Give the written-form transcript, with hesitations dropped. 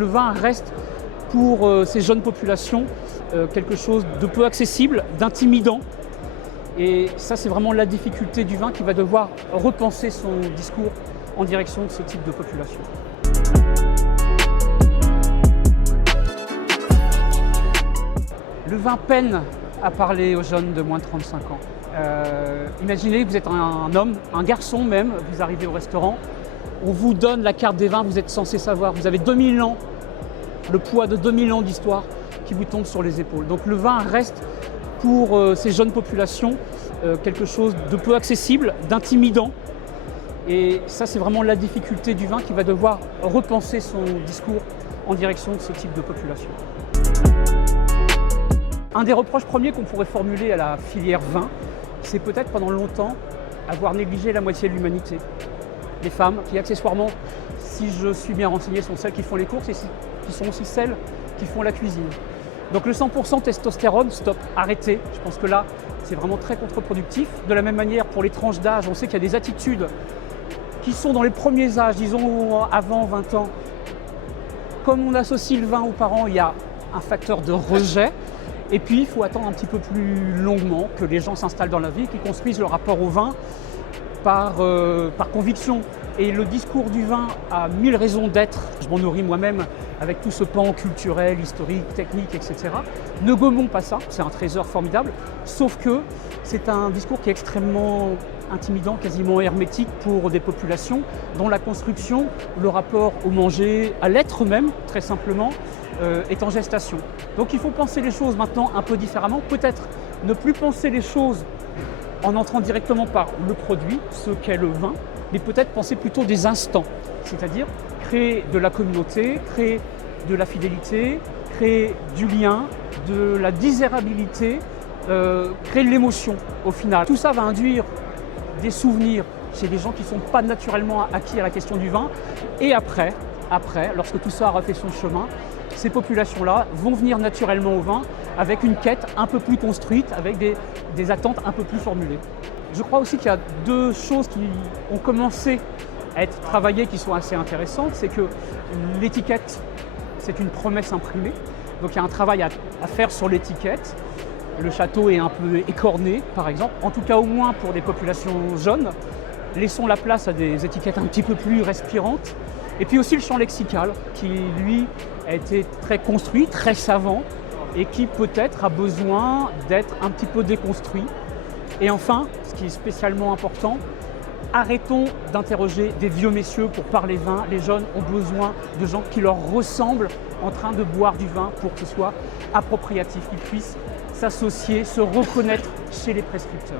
Le vin reste pour ces jeunes populations quelque chose de peu accessible, d'intimidant. Et ça, c'est vraiment la difficulté du vin qui va devoir repenser son discours en direction de ce type de population. Le vin peine à parler aux jeunes de moins de 35 ans. Imaginez que vous êtes un homme, un garçon même, vous arrivez au restaurant, on vous donne la carte des vins, vous êtes censé savoir, vous avez 2000 ans, le poids de 2000 ans d'histoire qui vous tombe sur les épaules. Donc le vin reste pour ces jeunes populations quelque chose de peu accessible, d'intimidant. Et ça, c'est vraiment la difficulté du vin qui va devoir repenser son discours en direction de ce type de population. Un des reproches premiers qu'on pourrait formuler à la filière vin, c'est peut-être pendant longtemps avoir négligé la moitié de l'humanité. Les femmes qui accessoirement, si je suis bien renseigné, sont celles qui font les courses et qui sont aussi celles qui font la cuisine. Donc le 100% testostérone, stop, arrêtez. Je pense que là, c'est vraiment très contre-productif. De la même manière, pour les tranches d'âge, on sait qu'il y a des attitudes qui sont dans les premiers âges, disons avant 20 ans. Comme on associe le vin aux parents, il y a un facteur de rejet. Et puis, il faut attendre un petit peu plus longuement que les gens s'installent dans la vie, qu'ils construisent leur rapport au vin par conviction. Et le discours du vin a 1000 raisons d'être. Je m'en nourris moi-même avec tout ce pan culturel, historique, technique, etc. Ne gommons pas ça, c'est un trésor formidable, sauf que c'est un discours qui est extrêmement intimidant, quasiment hermétique pour des populations dont la construction, le rapport au manger, à l'être même, très simplement, est en gestation. Donc il faut penser les choses maintenant un peu différemment, peut-être ne plus penser les choses en entrant directement par le produit, ce qu'est le vin, mais peut-être penser plutôt des instants, c'est-à-dire créer de la communauté, créer de la fidélité, créer du lien, de la désirabilité, créer de l'émotion au final. Tout ça va induire des souvenirs chez des gens qui ne sont pas naturellement acquis à la question du vin. Et après, lorsque tout ça aura fait son chemin, ces populations-là vont venir naturellement au vin avec une quête un peu plus construite, avec des attentes un peu plus formulées. Je crois aussi qu'il y a deux choses qui ont commencé à être travaillées qui sont assez intéressantes. C'est que l'étiquette, c'est une promesse imprimée. Donc il y a un travail à faire sur l'étiquette. Le château est un peu écorné, par exemple. En tout cas, au moins pour des populations jeunes. Laissons la place à des étiquettes un petit peu plus respirantes. Et puis aussi le champ lexical, qui lui a été très construit, très savant, et qui peut-être a besoin d'être un petit peu déconstruit. Et enfin, ce qui est spécialement important, arrêtons d'interroger des vieux messieurs pour parler vin. Les jeunes ont besoin de gens qui leur ressemblent en train de boire du vin pour que ce soit appropriatif, qu'ils puissent s'associer, se reconnaître chez les prescripteurs.